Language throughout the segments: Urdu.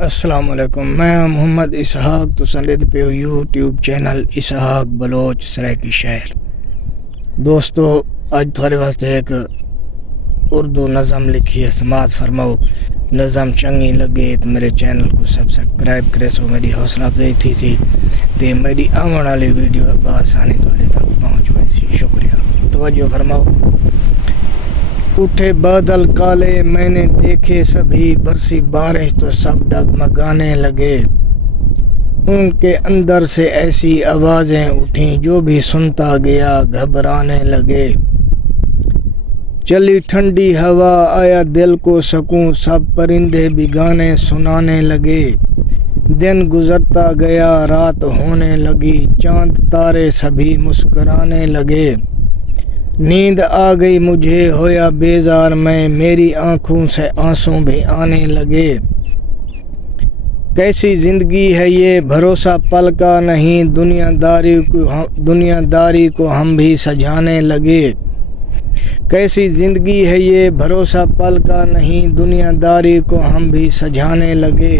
السلام علیکم، میں محمد اسحاق تو سنید پہ یوٹیوب چینل اسحاق بلوچ سرائکی شہر۔ دوستو آج تھوڑے واسطے ایک اردو نظم لکھی ہے، سماعت فرماؤ۔ نظم چنگی لگے تو میرے چینل کو سبسکرائب کرے سو میری حوصلہ افزائی تھی تے میری آنے والی ویڈیو بآسانی تھوڑے تک پہنچ ویسی۔ شکریہ، توجہ فرماؤ۔ اٹھے بادل کالے میں نے دیکھے سبھی، برسی بارش تو سب ڈگمگانے لگے۔ ان کے اندر سے ایسی آوازیں اٹھیں جو بھی سنتا گیا گھبرانے لگے۔ چلی ٹھنڈی ہوا آیا دل کو سکون، سب پرندے بھی گانے سنانے لگے۔ دن گزرتا گیا رات ہونے لگی، چاند تارے سبھی مسکرانے لگے۔ نیند آ گئی مجھے ہویا بیزار میں، میری آنکھوں سے آنسو بھی آنے لگے۔ کیسی زندگی ہے یہ بھروسہ پل کا نہیں، دنیا داری کو ہم بھی سجانے لگے۔ کیسی زندگی ہے یہ بھروسہ پل کا نہیں، دنیا داری کو ہم بھی سجانے لگے۔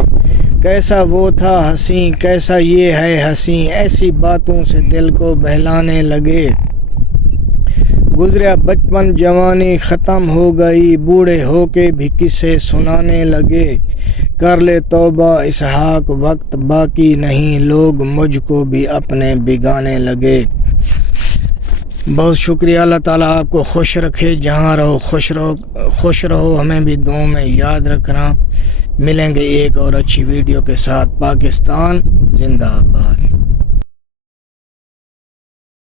کیسا وہ تھا حسین کیسا یہ ہے حسین، ایسی باتوں سے دل کو بہلانے لگے۔ گزریا بچپن جوانی ختم ہو گئی، بوڑھے ہو کے بھی قصے سنانے لگے۔ کر لے توبہ اسحاق وقت باقی نہیں، لوگ مجھ کو بھی اپنے بگانے لگے۔ بہت شکریہ، اللہ تعالیٰ آپ کو خوش رکھے، جہاں رہو خوش رہو، ہمیں بھی دعاؤں میں یاد رکھنا۔ ملیں گے ایک اور اچھی ویڈیو کے ساتھ۔ پاکستان زندہ باد۔